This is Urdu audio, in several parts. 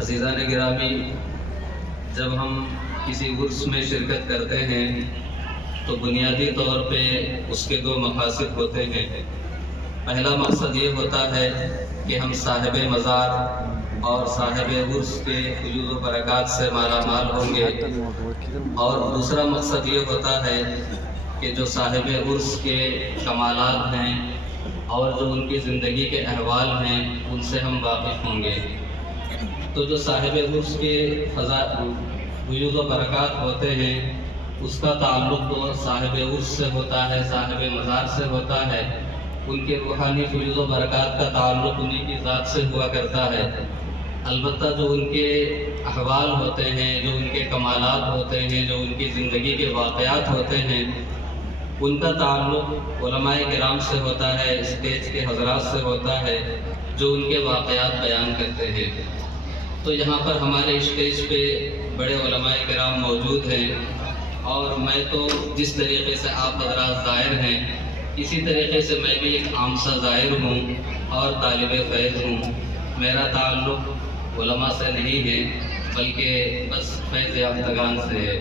عزیزان گرامی، جب ہم کسی عرس میں شرکت کرتے ہیں تو بنیادی طور پہ اس کے دو مقاصد ہوتے ہیں۔ پہلا مقصد یہ ہوتا ہے کہ ہم صاحب مزار اور صاحب عرس کے فیوز و برکات سے مالا مال ہوں گے، اور دوسرا مقصد یہ ہوتا ہے کہ جو صاحب عرس کے کمالات ہیں اور جو ان کی زندگی کے احوال ہیں ان سے ہم واقف ہوں گے۔ تو جو صاحب عرس کے فیوز و برکات ہوتے ہیں اس کا تعلق تو صاحب عرس سے ہوتا ہے، صاحب مزار سے ہوتا ہے۔ ان کے روحانی فیوز و برکات کا تعلق انہی کی ذات سے ہوا کرتا ہے۔ البتہ جو ان کے احوال ہوتے ہیں، جو ان کے کمالات ہوتے ہیں، جو ان کی زندگی کے واقعات ہوتے ہیں، ان کا تعلق علماء کرام سے ہوتا ہے، اسٹیج کے حضرات سے ہوتا ہے جو ان کے واقعات بیان کرتے ہیں۔ تو یہاں پر ہمارے اسٹیج پہ بڑے علماء کرام موجود ہیں، اور میں تو جس طریقے سے آپ حضرات زائر ہیں اسی طریقے سے میں بھی ایک عام سا زائر ہوں اور طالب فیض ہوں۔ میرا تعلق علماء سے نہیں ہے بلکہ بس فیض یافتگان سے ہے،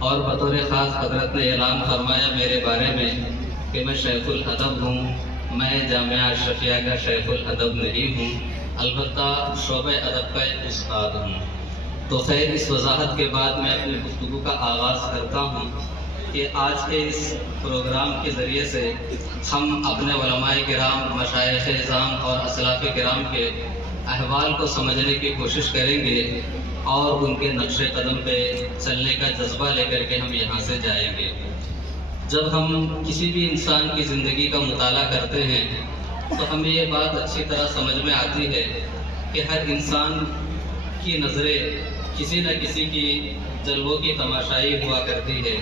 اور بطور خاص حضرت نے اعلان فرمایا میرے بارے میں کہ میں شیخ الادب ہوں۔ میں جامعہ اشرفیہ کا شیخ الادب نہیں ہوں، البتہ شعبہ ادب کا ایک استاد ہوں۔ تو خیر، اس وضاحت کے بعد میں اپنی گفتگو کا آغاز کرتا ہوں کہ آج کے اس پروگرام کے ذریعے سے ہم اپنے علماء کرام، مشائخ اعظام اور اسلاف کرام کے احوال کو سمجھنے کی کوشش کریں گے، اور ان کے نقش قدم پہ چلنے کا جذبہ لے کر کے ہم یہاں سے جائیں گے۔ جب ہم کسی بھی انسان کی زندگی کا مطالعہ کرتے ہیں تو ہمیں یہ بات اچھی طرح سمجھ میں آتی ہے کہ ہر انسان کی نظریں کسی نہ کسی کی جلووں کی تماشائی ہوا کرتی ہے،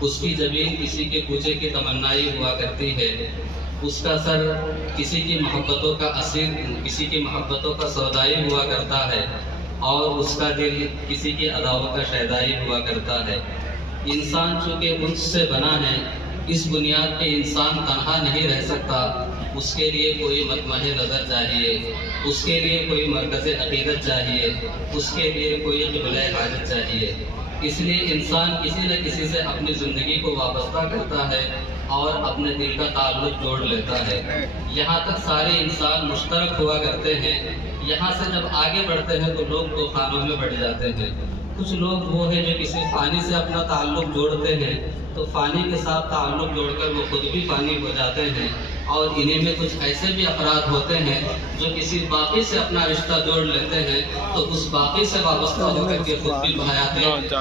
اس کی جبین کسی کے کوچے کی تمنائی ہوا کرتی ہے، اس کا سر کسی کی محبتوں کا اسیر، کسی کی محبتوں کا سودائی ہوا کرتا ہے، اور اس کا دل کسی کی اداؤں کا شیدائی ہوا کرتا ہے۔ انسان چونکہ انس سے بنا ہے، اس بنیاد پہ انسان تنہا نہیں رہ سکتا، اس کے لیے کوئی مطمع نظر چاہیے، اس کے لیے کوئی مرکز عقیدت چاہیے، اس کے لیے کوئی قبلہ حاجت چاہیے۔ اس لیے انسان کسی نہ کسی سے اپنی زندگی کو وابستہ کرتا ہے اور اپنے دل کا تعلق جوڑ لیتا ہے۔ یہاں تک سارے انسان مشترک ہوا کرتے ہیں، یہاں سے جب آگے بڑھتے ہیں تو لوگ دو خانوں میں بڑھ جاتے ہیں۔ کچھ لوگ وہ ہیں جو کسی فانی سے اپنا تعلق جوڑتے ہیں تو فانی کے ساتھ تعلق جوڑ کر وہ خود بھی فانی ہو جاتے ہیں، اور انہیں میں کچھ ایسے بھی افراد ہوتے ہیں جو کسی باقی سے اپنا رشتہ جوڑ لیتے ہیں تو اس باقی سے وابستہ ہو کر کے خود بھی حیات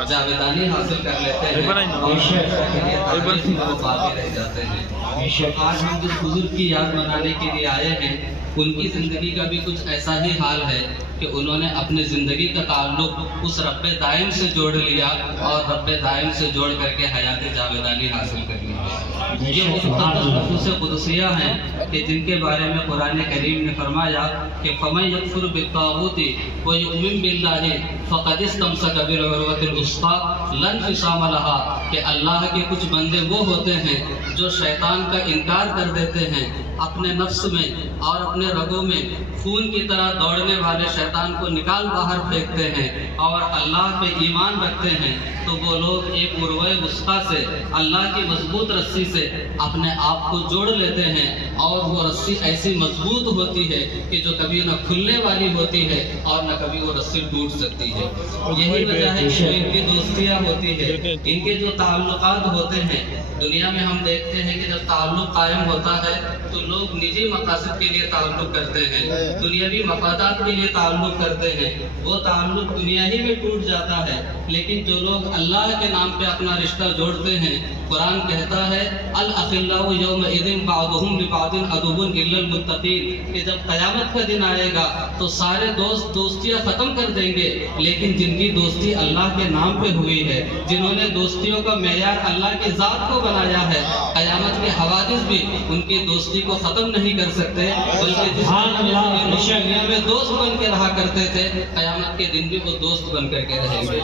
جاویدانی حاصل کر لیتے ہیں اور وہ باقی رہ جاتے ہیں۔ آج ہم جس بزرگ کی یاد منانے کے لیے آئے ہیں ان کی زندگی کا بھی کچھ ایسا ہی حال ہے کہ انہوں نے اپنی زندگی کا تعلق اس رب دائم سے جوڑ لیا، اور رب دائم سے جوڑ کر کے حیات جاویدانی حاصل کر لی۔ یہ وہ مقدس نفوس قدسیہ ہیں کہ جن کے بارے میں قرآن کریم نے فرمایا کہ فَمَن يَكْفُرْ بِالطَّاغُوتِ وَيُؤْمِن بِاللَّهِ فَقَدِ اسْتَمْسَكَ بِالْعُرْوَةِ الْوُثْقَىٰ لَا انفصام لَهَا، کہ اللہ کے کچھ بندے وہ ہوتے ہیں جو شیطان کا انکار کر دیتے ہیں، اپنے نفس میں اور اپنے رگوں میں خون کی طرح دوڑنے والے شیطان کو نکال باہر پھینکتے ہیں اور اللہ پہ ایمان رکھتے ہیں، تو وہ لوگ ایک عروہ وثقیٰ سے، اللہ کی مضبوط رسی سے اپنے آپ کو جوڑ لیتے ہیں، اور وہ رسی ایسی مضبوط ہوتی ہے کہ جو کبھی نہ کھلنے والی ہوتی ہے اور نہ کبھی وہ رسی ٹوٹ سکتی ہے۔ یہی وجہ ہے کہ ان کی دوستیاں ہوتی ہے، ان کے جو تعلقات ہوتے ہیں۔ دنیا میں ہم دیکھتے ہیں کہ جب تعلق قائم ہوتا ہے تو لوگ نجی مقاصد کے لیے تعلق کرتے ہیں، دنیاوی مفادات کے لیے تعلق کرتے ہیں، وہ تعلق دنیا ہی میں ٹوٹ جاتا ہے۔ لیکن جو لوگ اللہ کے نام پہ اپنا رشتہ جوڑتے ہیں، قرآن کہتا ہے الاخلاء یومئذ بعضهم لبعض عدو الا المتقین، کہ جب قیامت کا دن آئے گا تو سارے دوست دوستیاں ختم کر دیں گے، لیکن جن کی دوستی اللہ کے نام پہ ہوئی ہے، جنہوں نے دوستیوں کا معیار اللہ کی ذات کو بنایا ہے، قیامت کے حوادث بھی ان کی دوستی کو ختم نہیں کر سکتے، بلکہ جس دنیا میں دوست بن کے رہا کرتے تھے، قیامت کے دن بھی وہ دوست بن کر کے رہیں گے۔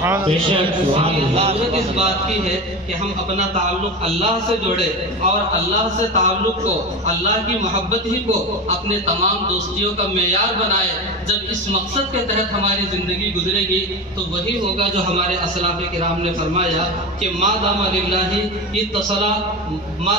ضرورت اس بات کی ہے کہ ہم اپنا تعلق اللہ سے جوڑے اور اللہ سے تعلق کو، اللہ کی محبت ہی کو اپنے تمام دوستیوں کا معیار بنائے۔ جب اس مقصد کے تحت ہماری زندگی گزرے گی تو وہی ہوگا جو ہمارے اسلاف کرام نے فرمایا کہ ما دام للہ اتصل، ما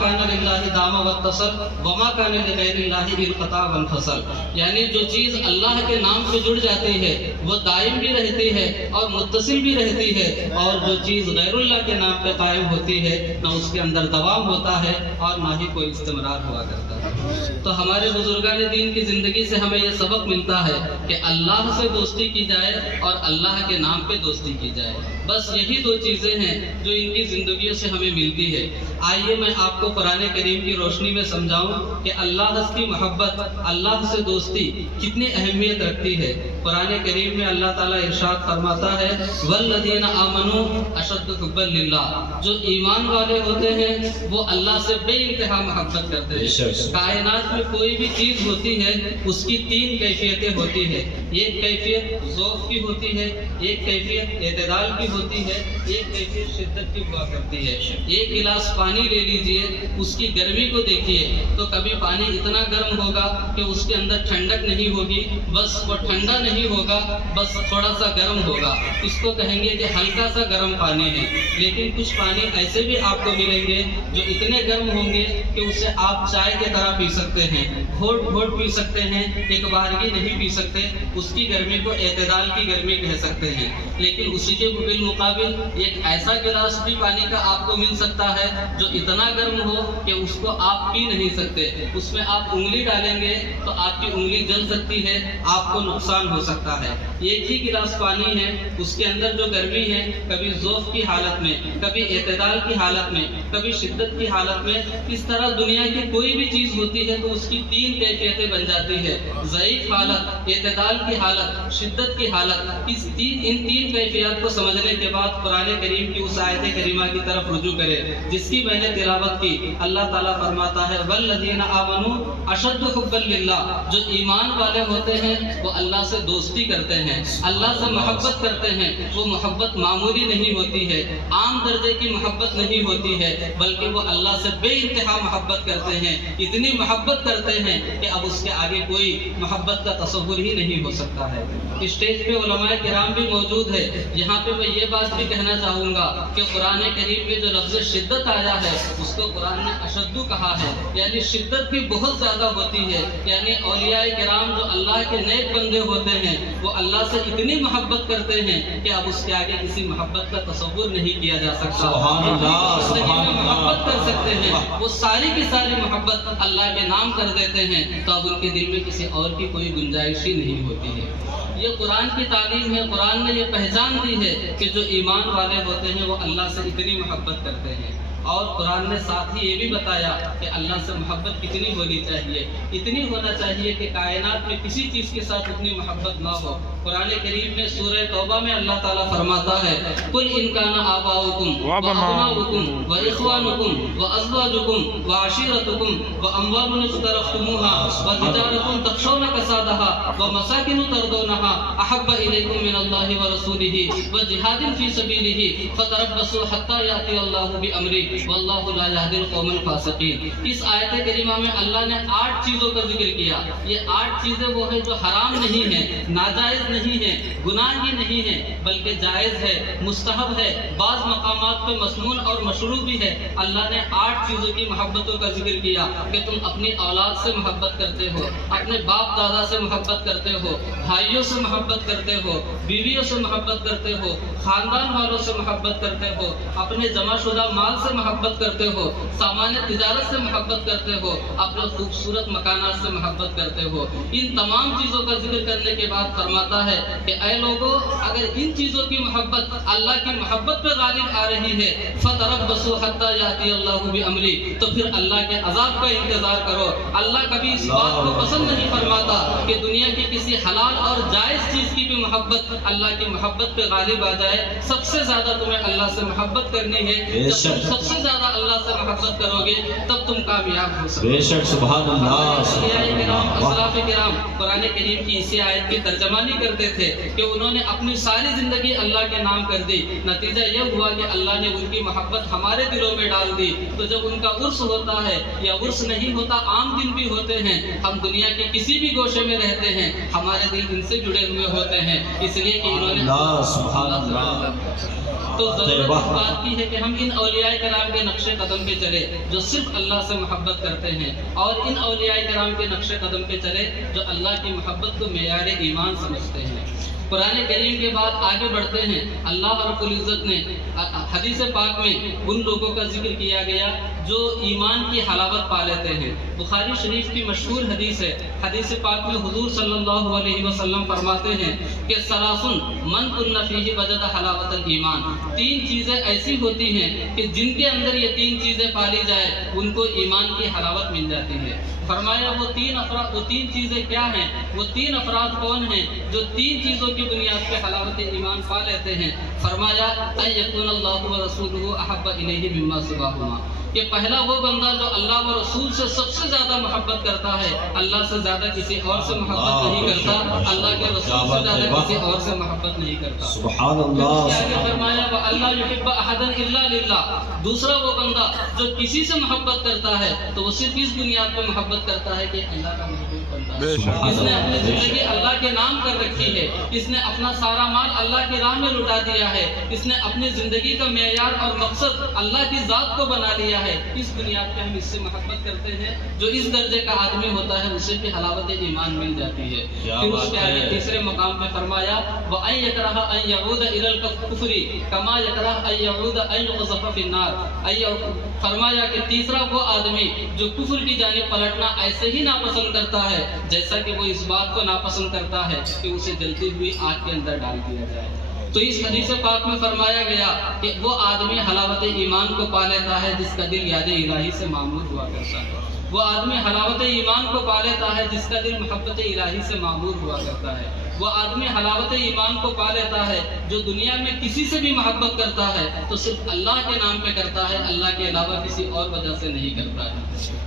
کان للہ دام واتصل وما کان لغیر اللہ انقطع وانفصل، یعنی جو چیز اللہ کے نام سے جڑ جاتی ہے وہ دائم بھی رہتی ہے اور متصل بھی رہتی ہے، اور جو چیز غیر اللہ کے نام پہ قائم ہوتی ہے نہ اس کے اندر دوام ہوتا ہے اور نہ ہی کوئی استمرار ہوا کرتا ہے۔ تو ہمارے بزرگان دین کی زندگی سے ہمیں یہ سبق ملتا ہے کہ اللہ سے دوستی کی جائے اور اللہ کے نام پہ دوستی کی جائے، بس یہی دو چیزیں ہیں جو ان کی زندگیوں سے ہمیں ملتی ہے۔ آئیے میں آپ کو قرآن کریم کی روشنی میں سمجھاؤں کہ اللہ کی محبت، اللہ سے دوستی کتنی اہمیت رکھتی ہے۔ قرآن کریم میں اللہ تعالیٰ ارشاد فرماتا ہے والذین آمنوا اشد حبا للہ، جو ایمان والے ہوتے ہیں وہ اللہ سے بے انتہا محبت کرتے ہیں۔ کائنات میں کوئی بھی چیز ہوتی ہے اس کی تین کیفیتیں ہوتی ہیں، ایک کیفیت ذوق کی ہوتی ہے، ایک کیفیت اعتدال کی ہوتی ہے، ایک کیفیت شدت کی ہوا کرتی ہے۔ ایک گلاس پانی لے لیجئے، اس کی گرمی کو دیکھیے تو کبھی پانی اتنا گرم ہوگا کہ اس کے اندر ٹھنڈک نہیں ہوگی، بس وہ ٹھنڈا نہیں ہوگا، بس تھوڑا سا گرم ہوگا، اس کو کہیں گے کہ ہلکا سا گرم پانی ہے۔ لیکن کچھ پانی ایسے بھی آپ کو ملیں گے جو اتنے گرم ہوں گے کہ اسے آپ چائے کی طرح پی سکتے ہیں، گھوٹ گھوٹ پی سکتے ہیں، ایک بارگی نہیں پی سکتے، اس کی گرمی کو اعتدال کی گرمی کہہ سکتے ہیں۔ لیکن اسی کے بالمقابل ایک ایسا گلاس بھی پانی کا آپ کو مل سکتا ہے جو اتنا گرم ہو کہ اس کو آپ پی نہیں سکتے، اس میں آپ انگلی ڈالیں گے تو آپ کی انگلی جل سکتی ہے، آپ کو نقصان ہو سکتا ہے۔ ایک ہی گلاس پانی ہے، اس کے اندر جو گرمی ہے کبھی ذوق کی حالت میں، کبھی اعتدال کی حالت میں، کبھی شدت کی حالت میں، اس طرح دنیا کی کوئی بھی چیز ہوتی ہے تو اس کی تین کیفیتیں بن جاتی ہے، ضعیف حالت، اعتدال کی حالت، شدت کی حالت۔ ان تین کیفیات کو سمجھنے کے بعد قرآن کریم کی اس آیت کریمہ کی طرف رجوع کرے جس کی میں نے تلاوت کی۔ اللہ تعالیٰ فرماتا ہے والذین آمنوا اشد حبا للہ، جو ایمان والے ہوتے ہیں وہ اللہ سے دوستی کرتے ہیں، اللہ سے محبت کرتے ہیں۔ وہ محبت معمولی نہیں ہوتی ہے، عام درجے کی محبت نہیں ہوتی ہے، بلکہ وہ اللہ سے بے انتہا محبت کرتے ہیں، اتنی محبت کرتے ہیں کہ اب اس کے آگے کوئی محبت کا تصور ہی نہیں ہو سکتا ہے۔ اسٹیج پہ علماء کرام بھی موجود ہے، یہاں پہ میں یہ بات بھی کہنا چاہوں گا کہ قرآن کریم میں جو لفظ شدت آیا ہے اس کو قرآن نے اشدو کہا ہے، یعنی شدت بھی بہت زیادہ ہوتی ہے، یعنی اولیاء کرام جو اللہ کے نیک بندے ہوتے ہیں وہ اللہ سے اتنی محبت کرتے ہیں کہ اب اس کے آگے کسی محبت کا تصور نہیں کیا جا سکتا۔ سبحان اللہ، سبحان اللہ، محبت کر سکتے ہیں وہ ساری کی ساری محبت اللہ کے نام کر دیتے ہیں تو اب ان کے دل میں کسی اور کی کوئی گنجائش ہی نہیں ہوتی ہے۔ یہ قرآن کی تعلیم ہے، قرآن نے یہ پہچان دی ہے کہ جو ایمان والے ہوتے ہیں وہ اللہ سے اتنی محبت کرتے ہیں۔ اور قرآن نے ساتھ ہی یہ بھی بتایا کہ اللہ سے محبت کتنی ہونی چاہیے، اتنی ہونا چاہیے کہ کائنات میں کسی چیز کے ساتھ اتنی محبت نہ ہو۔ قرآن کریم میں سورہ توبہ میں اللہ تعالیٰ فرماتا ہے قُلْ إِنْ كَانَ آبَاؤُكُمْ وَأَبْنَاؤُكُمْ وَإِخْوَانُكُمْ وَأَزْوَاجُكُمْ وَعَشِيرَتُكُمْ وَأَمْوَالٌ اقْتَرَفْتُمُوهَا وَتِجَارَةٌ تَخْشَوْنَ كَسَادَهَا وَمَسَاكِنُ تَرْضَوْنَهَا أَحَبَّ إِلَيْكُم مِّنَ اللَّهِ وَرَسُولِهِ وَجِهَادٍ فِي سَبِيلِهِ فَتَرَبَّصُوا حَتَّىٰ يَأْتِيَ اللَّهُ بِأَمْرِهِ وَاللَّهُ لَا يَهْدِي الْقَوْمَ الْفَاسِقِينَ۔ اس آیت کریمہ میں اللہ نے 8 چیزوں کا ذکر کیا۔ یہ 8 چیزیں وہ ہیں جو حرام نہیں ہیں، ناجائز نہیں ہے، گناہ ہی نہیں ہے، بلکہ جائز ہے، مستحب ہے، بعض مقامات پہ مسنون اور مشروع بھی ہے۔ اللہ نے 8 چیزوں کی محبتوں کا ذکر کیا کہ تم اپنی اولاد سے محبت کرتے ہو، اپنے باپ دادا سے محبت کرتے ہو، بھائیوں سے محبت کرتے ہو، بیویوں سے محبت کرتے ہو، خاندان والوں سے محبت کرتے ہو، اپنے جمع شدہ مال سے محبت کرتے ہو، سامان تجارت سے محبت کرتے ہو، اپنے خوبصورت مکانات سے محبت کرتے ہو۔ ان تمام چیزوں کا ذکر کرنے کے بعد فرماتا ہے کہ اے لوگو، اگر ان چیزوں کی محبت اللہ کی محبت پہ غالب آ رہی ہے فَتَرَبَّصُوا حَتَّىٰ يَأْتِيَ اللَّهُ بِأَمْرِهِ، تو پھر اللہ کے عذاب کا انتظار کرو۔ اللہ کبھی اس بات کو پسند نہیں فرماتا کہ دنیا کی کسی حلال اور جائز چیز کی بھی محبت اللہ کی محبت پہ غالب آ جائے۔ سب سے زیادہ تمہیں اللہ سے محبت کرنی ہے، جب تم سب سے زیادہ اللہ سے محبت کرو گے تب تم کامیاب ہو سکتے بے شک سبحان اللہ اسلاف کرام قرآن کریم کی اسی آیت کی ترجمانی کرتے تھے کہ انہوں نے اپنی ساری زندگی اللہ کے نام کر دی، نتیجہ یہ ہوا کہ اللہ نے ان کی محبت ہمارے دلوں میں ڈال دی۔ تو جب ان کا عرس ہوتا ہے یا عرس نہیں ہوتا، عام دن بھی ہوتے ہیں، ہم دنیا کے کسی بھی گوشے میں رہتے ہیں، ہمارے دل ان سے جڑے ہوئے ہوتے ہیں، اس لیے کہ انہوں نے سبحان اللہ۔ تو ضرورت اس بات کی ہے کہ ہم ان اولیاء کرام کے نقش قدم پہ چلے جو صرف اللہ سے محبت کرتے ہیں، اور ان اولیاء کرام کے نقش قدم پہ چلے جو اللہ کی محبت کو معیار ایمان سمجھتے ہیں۔ قرآن کریم کے بعد آگے بڑھتے ہیں، اللہ رب العزت نے حدیث پاک میں ان لوگوں کا ذکر کیا گیا جو ایمان کی حلاوت پا لیتے ہیں۔ بخاری شریف کی مشہور حدیث ہے، حدیث پاک میں حضور صلی اللہ علیہ وسلم فرماتے ہیں کہ ثلاثن من کن فیہ وجد حلاوت الایمان، تین چیزیں ایسی ہوتی ہیں کہ جن کے اندر یہ تین چیزیں پالی جائے ان کو ایمان کی حلاوت مل جاتی ہے۔ فرمایا وہ تین چیزیں کیا ہیں؟ وہ تین افراد کون ہیں جو تین چیزوں کی بنیاد پہ حلاوت ایمان پا لیتے ہیں؟ فرمایا ان یکون اللہ ورسولہ احب الیہ مما سواہما، کہ پہلا وہ بندہ جو اللہ و رسول سے سب سے زیادہ محبت کرتا ہے، اللہ سے زیادہ کسی اور سے محبت نہیں کرتا، اللہ کے رسول سے زیادہ کسی اور سے محبت نہیں کرتا۔ سبحان اللہ۔ اس کے آگے فرمایا وَأَلَّا يُحِبَّ أَحَدًا إِلَّا لِلَّهِ، دوسرا وہ بندہ جو کسی سے محبت کرتا ہے تو وہ صرف اس بنیاد پہ محبت کرتا ہے کہ اللہ کا محبوب بندہ ہے، اس نے اپنی زندگی اللہ کے نام کر رکھی ہے، اس نے اپنا سارا مال اللہ کی راہ میں لٹا دیا ہے، اس نے اپنی زندگی کا معیار اور مقصد اللہ کی ذات کو بنا لیا ہے، اس بنیاد پہ ہم اس سے محبت کرتے ہیں۔ جو اس درجے کا آدمی ہوتا ہے اسے بھی حلاوت ایمان مل جاتی ہے۔ پھر اس کے آگے تیسرے مقام پہ فرمایا وَأَن يَكْرَهَ أَن يَعُودَ إِلَى الْكُفْرِ كَمَا يَكْرَهُ أَن يَعُودَ أَن يُقْذَفَ فِي النَّارِ، فرمایا کہ تیسرا وہ آدمی جو کفر کی جانب پلٹنا ایسے ہی ناپسند کرتا ہے جیسا کہ وہ اس بات کو ناپسند کرتا ہے کہ اسے جلتی ہوئی آگ کے اندر ڈال دیا جائے۔ تو اس حدیث پاک میں فرمایا گیا کہ وہ آدمی حلاوت ایمان کو پا لیتا ہے جس کا دل یاد الہی سے معمور ہوا کرتا ہے، وہ آدمی حلاوت ایمان کو پا لیتا ہے جس کا دل محبت الہی سے معمور ہوا کرتا ہے، وہ آدمی حلاوت ایمان کو پا لیتا ہے جو دنیا میں کسی سے بھی محبت کرتا ہے تو صرف اللہ کے نام پہ کرتا ہے، اللہ کے علاوہ کسی اور وجہ سے نہیں کرتا ہے۔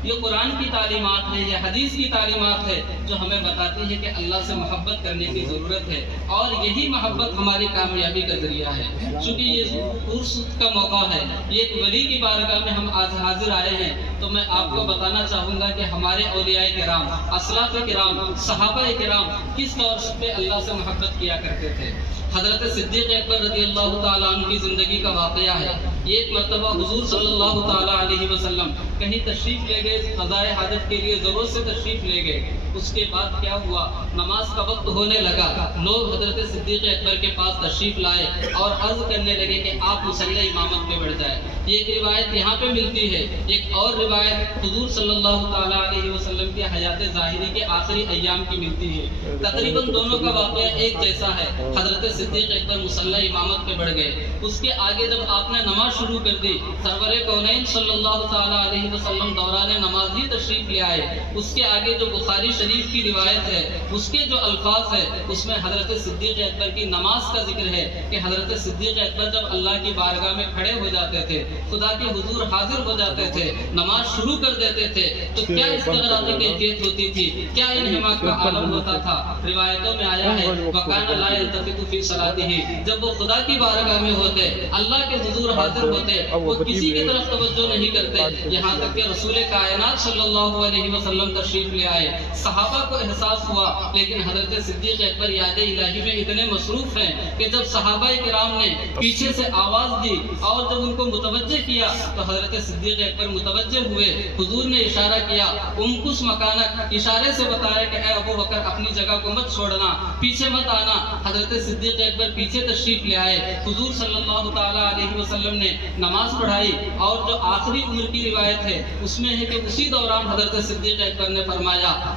یہ قرآن کی تعلیمات ہے، یہ حدیث کی تعلیمات ہے جو ہمیں بتاتی ہے کہ اللہ سے محبت کرنے کی ضرورت ہے، اور یہی محبت ہماری کامیابی کا ذریعہ ہے۔ چونکہ یہ عرس کا موقع ہے، یہ ایک ولی کی بارگاہ میں ہم آج حاضر آئے ہیں، تو میں آپ کو بتانا چاہوں گا کہ ہمارے اولیاء کرام، اسلاف کرام، صحابہ کرام کس طور پہ اللہ سے محبت کیا کرتے تھے۔ حضرت صدیق اکبر رضی اللہ تعالیٰ عنہ کی زندگی کا واقعہ ہے۔ یہ ایک مرتبہ حضور صلی اللہ تعالیٰ علیہ وسلم کہیں تشریف لے گئے، قضائے حاجت کے لیے ضرورت سے تشریف لے گئے۔ اس کے بعد کیا ہوا، نماز کا وقت ہونے لگا، لوگ حضرت صدیق اکبر کے پاس تشریف لائے اور عرض کرنے لگے کہ آپ مصلی امامت پہ بیٹھ جائیں۔ یہ ایک روایت یہاں پہ ملتی ہے، ایک اور روایت حضور صلی اللہ تعالیٰ علیہ وسلم کی حیات ظاہری کے آخری ایام کی ملتی ہے۔ تقریباً دونوں کا واقعہ ایک جیسا ہے۔ حضرت صدیق اکبر مصلی امامت پہ بڑھ گئے، اس کے آگے جب آپ نے نماز شروع کر دی، سرور کونین صلی اللہ تعالیٰ علیہ وسلم دوران نماز ہی تشریف لے آئے۔ اس کے آگے جو بخاری شریف کی روایت ہے، اس کے جو الفاظ ہے، اس میں حضرت صدیق اکبر کی نماز کا ذکر ہے کہ حضرت صدیق اکبر جب اللہ کی بارگاہ میں کھڑے ہو جاتے تھے، خدا کے حضور حاضر ہو جاتے تھے، نماز شروع کر دیتے تھے، تو کیا استغراقی کیفیت ہوتی تھی، کیا انہماک کا عالم ہوتا تھا۔ روایتوں میں آیا ہے وَكَانَ لَا يَلْتَفِتُ فِي صَلَاتِهِ، جب وہ خدا کی بارگاہ میں ہوتے، اللہ کے حضور حاضر ہوتے، وہ کسی کی طرف توجہ نہیں کرتے، یہاں تک کہ رسول کائنات صلی اللہ علیہ وسلم تشریف لے آئے۔ صحابہ کو احساس ہوا، لیکن حضرت صدیق اکبر یاد الہی میں اتنے مصروف ہیں کہ جب صحابہ کرام نے پیچھے سے آواز دی اور جب ان کو متوجہ کیا تو حضرت صدیق اکبر متوجہ ہوئے۔ حضور نے اشارہ کیا، امکس مکانک، اشارے سے بتایا کہ اے ابو بکر اپنی جگہ کو مت چھوڑنا، پیچھے مت آنا۔ حضرت صدیق اکبر پیچھے تشریف لے آئے۔ حضور صلی اللہ تعالیٰ علیہ وسلم نے نماز پڑھائی، اور جو آخری عمر کی روایت ہے اس میں ہے کہ اسی دوران حضرت صدیق اکبر نے فرمایا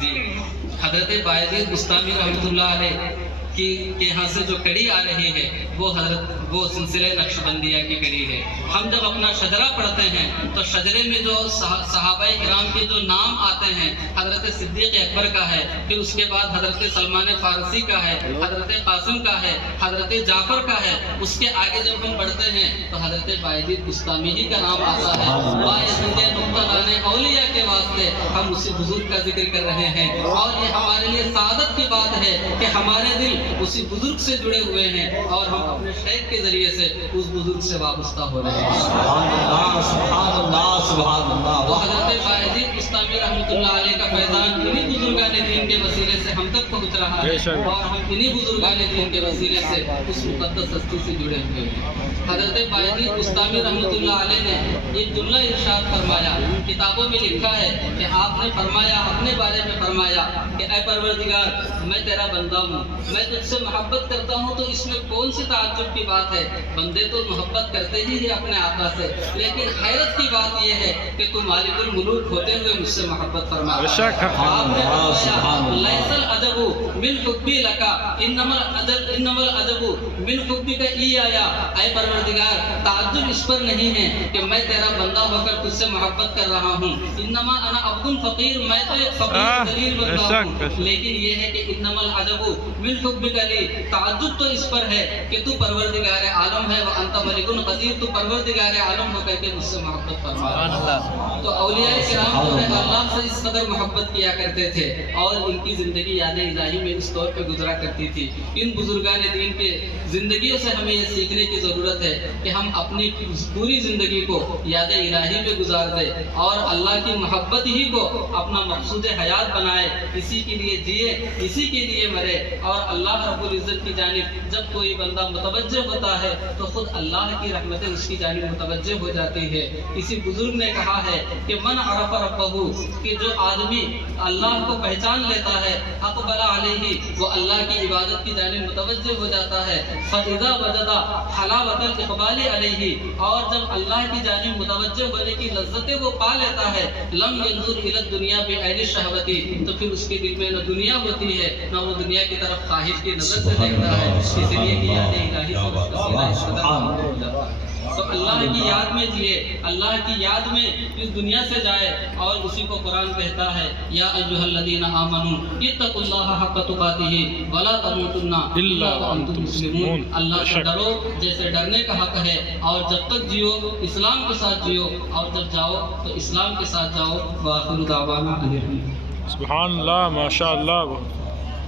جی حضرت بایزید بستامی رحمۃ اللہ علیہ کے یہاں سے جو کڑی آ رہی ہے وہ سلسلہ نقشبندیہ کی کڑی ہے. ہم جب اپنا شجرہ پڑھتے ہیں تو شجرے میں جو صحابہ کرام کے جو نام آتے ہیں حضرت صدیق اکبر کا ہے, پھر اس کے بعد حضرت سلمان فارسی کا ہے, حضرت قاسم کا ہے, حضرت جعفر کا ہے. اس کے آگے جب ہم پڑھتے ہیں تو حضرت بایزید بستامی ہی کا نام آتا ہے. بایزید نقطہ اولیاء کے واسطے ہم اسی بزرگ کا ذکر کر رہے ہیں, اور یہ ہمارے لیے سعادت کی بات ہے کہ ہمارے دل اسی بزرگ سے جڑے ہوئے ہیں اور ہم اپنے شیخ کے ذریعے سے اس بزرگ سے وابستہ ہو رہے ہیں. سبحان اللہ سبحان اللہ سبحان اللہ. وہ حضرت بایزید بستامی رحمۃ اللہ علیہ کا فیضان انہی بزرگان دین کے وسیلے سے ہم تک پہنچ رہا ہے, اور ہم انہی بزرگان دین کے وسیلے سے اس مقدس ہستی سے جڑے ہوئے ہیں. حضرت بایزید بستامی رحمۃ اللہ علیہ نے ایک جملہ ارشاد فرمایا, کتابوں میں لکھا ہے کہ آپ نے فرمایا, اپنے بارے میں فرمایا کہ اے پروردگار, میں تیرا بندہ ہوں, میں تجھ سے محبت کرتا ہوں, تو اس میں کون سی تعجب کی بات ہے؟ بندے تو محبت کرتے ہی ہیں اپنے آقا سے, لیکن حیرت کی بات یہ ہے کہ تو مالک الملوک ہوتے ہوئے مجھ سے محبت فرماتا ہے. آپ نے فرمایا لیس العجب من حبی لکا انما العجب من حبک ایایا. اے پروردگار, تعجب اس پر نہیں ہے کہ میں تیرا بندہ ہو کر تجھ سے محبت کر رہا ہوں, انما انا عبد فقیر, میں تو ایک فقیر ذلیل بندہ ہوں, لیکن یہ ہے کہ انما العجب من حبک لی, تعجب تو اس پر ہے کہ تو پروردگار عالم ہے, وانت ملک قدیر, تو پروردگار عالم ہو کر کے مجھ سے محبت فرما. تو اولیاء کرام جو ہے اللہ سے اس قدر محبت کیا کرتے تھے, اور ان کی زندگی یاد الہی میں اس طور پہ گزرا کرتی تھی. ان بزرگان دین کے زندگیوں سے ہمیں یہ سیکھنے کی ضرورت ہے کہ ہم اپنی پوری زندگی کو یاد الہی میں گزار دیں, اور اللہ کی محبت ہی کو اپنا مقصود حیات بنائے, اسی کے لیے جیے, اسی کے لیے مرے. اور اللہ رب العزت کی جانب جب کوئی بندہ متوجہ ہوتا ہے تو خود اللہ کی رحمتیں اس کی جانب متوجہ ہو جاتی ہے. کسی بزرگ نے کہا ہے کہ من عرف ربہ, کہ جو آدمی اللہ کو پہچان لیتا ہے, اقبل علیہ, وہ اللہ کی عبادت کی جانب متوجہ ہو جاتا ہے. فاذا وجد حلاوت الاقبال علیہ, اور جب اللہ کی جانب متوجہ ہونے کی لذتیں وہ پا لیتا ہے, لم ينظر الى الدنیا بعین الشہوتی, تو پھر اس کے دل میں نہ دنیا ہوتی ہے, نہ وہ دنیا کی طرف خواہش کی نظر سے دیکھتا ہے. اس لیے کہ یاد الہی سے اس کا سینہ اس قدر محبوب ہو جاتا ہے. تو اللہ کی یاد میں جیے, اللہ کی یاد میں اس دنیا سے جائے, اور اسی کو قرآن کہتا ہے یا ایھا الذین آمنوا اتقوا اللہ حق تقاتہ ولا تموتن الا وانتم مسلمون. اللہ سے ڈرو جیسے ڈرنے کا حق ہے, اور جب تک جیو اسلام کے ساتھ جیو, اور جب جاؤ تو اسلام کے ساتھ جاؤ. وآخر دعوانا ان الحمد للہ. سبحان اللہ, ماشاء اللہ.